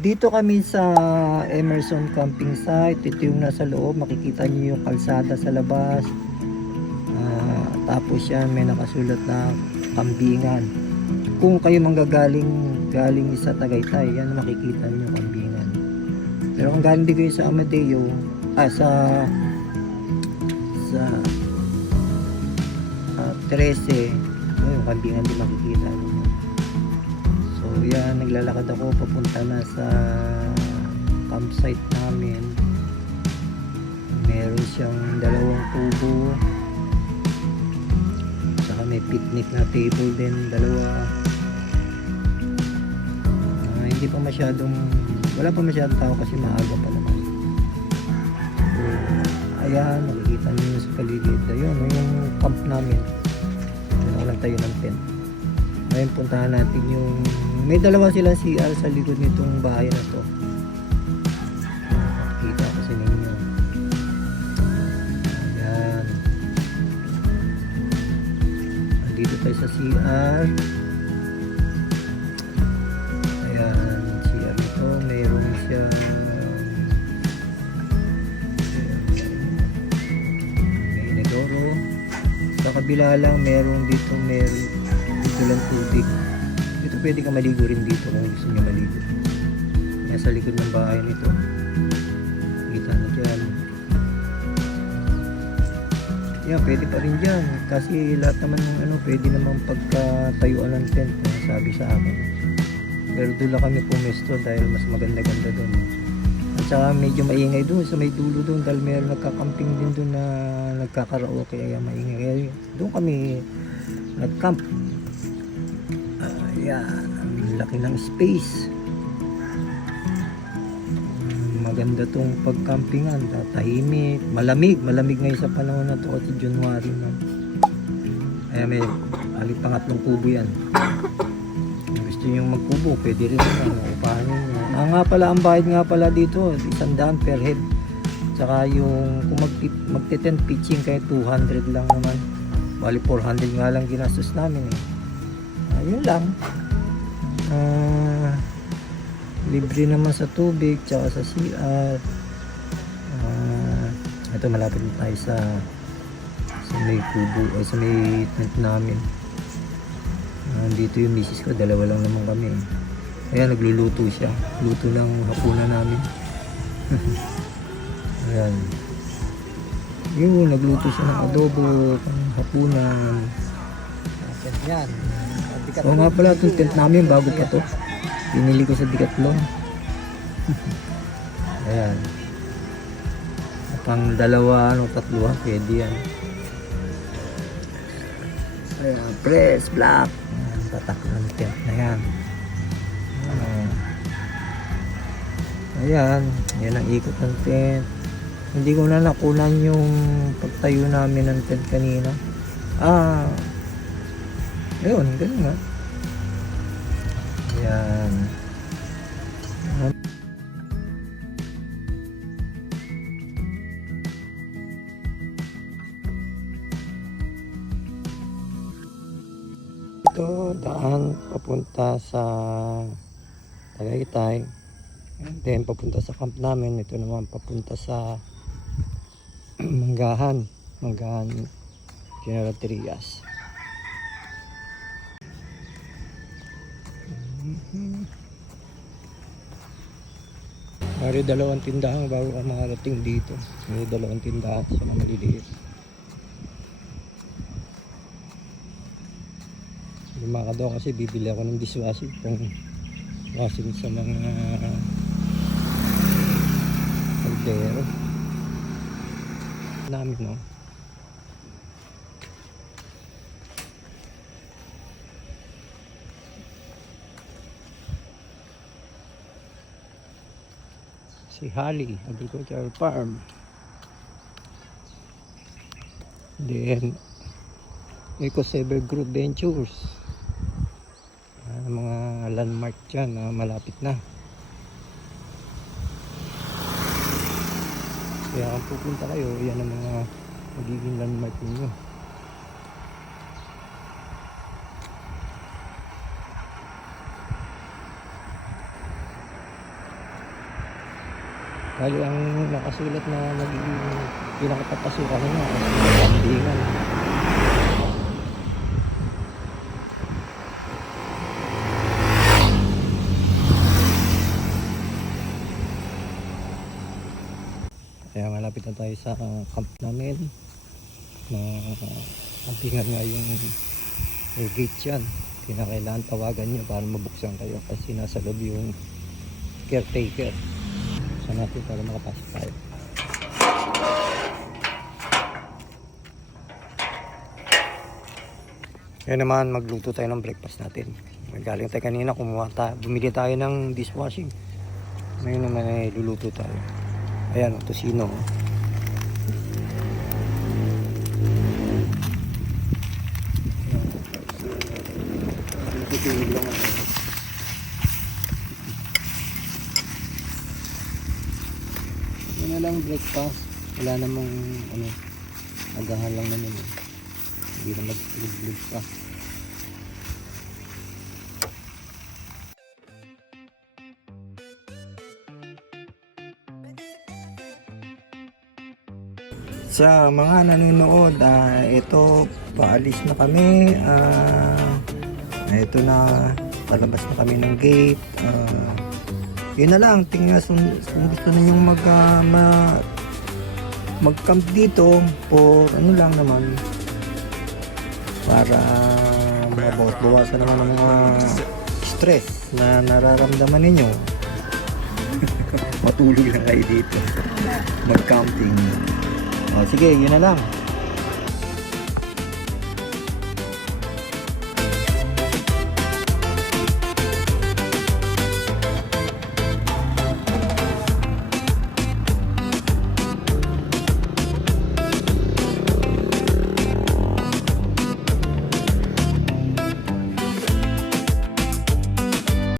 Dito kami sa Emerson Camping Site. Ito yung nasa loob. Makikita nyo yung kalsada sa labas. Tapos yan, may nakasulat na Kambingan. Kung kayo galing sa Tagaytay, yan makikita nyo Kambingan. Pero kung galing din kayo sa Amadeo, sa 13, yung Kambingan din makikita nyo. So yan, naglalakad ako papunta na sa campsite namin. Meron siyang 2 kubo, saka may picnic na table din, 2. Hindi pa masyadong, wala pa masyadong tao kasi maaga pa naman. So ayan, makikita nyo sa paligid. Ayun, yung camp namin. Ayun, lang tayo ng tent. Ngayon puntahan natin yung, may 2 silang CR sa likod nitong bahay na to. Makikita ko sa ninyo. Ayan, dito tayo sa CR. Ayan, CR nito, mayroon siyang may inodoro. Sa kabila lang meron dito lang tubig. Dito pwede ka maligo rin dito kung gusto nyo maligo. Nasa likod ng bahay nito, kita nyo dyan. Yan, pwede pa rin dyan kasi lahat naman ng pwede naman pagkatayuan ng tent, sabi sa akin. Pero doon lang kami pumesto dahil mas maganda-ganda doon. At saka medyo maingay doon sa may dulo doon dahil meron nagkakamping din doon na nagkakaraoke, kaya maingay. Kaya doon kami nagcamp. Ayan, ang laki ng space. Maganda tong pagcampingan, tahimik, malamig ngayon sa panahon na to kasi January na. Ayan, may pangatlong kubo yan. Kung gusto nyo magkubo, pwede rin naman, upahan nyo. Nga pala, ang bayad nga pala dito, 100 per head. Tsaka yung, kung magte-tent pitching kayo, 200 lang naman. Bali 400 nga lang ginastos namin eh. Yun lang. Libre naman sa tubig tsaka sa CR. Ito, malapit na tayo sa may kubo o sa may tent namin. Dito yung misis ko, 2 lang naman kami. Ayan, nagluluto siya. Luto ng hapunan namin. Ayan. Yun, nagluto siya ng adobo, pang hapunan. Yan. Oo nga pala, itong tent namin bago pa to. Pinili ko sa Decathlon. Ayan. Pang 2, 3, pwede yan. Ayan, press, black. Ayan, tatak ng tent na yan. Ayan, yan ang ikot ng tent. Hindi ko na nakunan yung pagtayo namin ng tent kanina. Ayun, ganun nga. Ayan. Ito, daan papunta sa Tagaytay. Then papunta sa camp namin. Ito naman papunta sa Manggahan General Trias. May 2 tindahan bago ka makarating dito. May 2 tindahan sa mga maliliit. Lumaka daw kasi bibili ako ng dishwashing pang washing sa mga kaldero namin, no? Si Hali Agricultural Farm. Then Ecosaver Group Ventures. Mga landmark dyan, malapit na. Kaya kung pupunta kayo, yan ang mga magiging landmark ninyo. Bali ang nakasulat na magiging pinakapapasukan niya campingan. Kaya malapit na tayo sa camp namin na campingan nga yung may gate yan. Kinakailangan tawagan nyo para mabuksan kayo kasi nasa loob yung caretaker. Buksan natin para makapasok tayo. Ngayon naman magluto tayo ng breakfast natin. Galing tayo kanina, bumili tayo ng dishwashing. Ngayon naman ay luluto tayo. Ayan, tosino. Tutulog lang ako. Yan na lang breakfast. Wala namang agahan lang naman. Hindi na mag-vlog pa. Sa mga nanonood, ito paalis na kami. Ito na, palabas na kami ng gate. Yun na lang, tingnan kung gusto ninyong mag-camp dito for lang naman para mabawas-bawasan naman ng mga stress na nararamdaman ninyo. Matulog lang kayo dito mag-camping. Sige, yun na lang.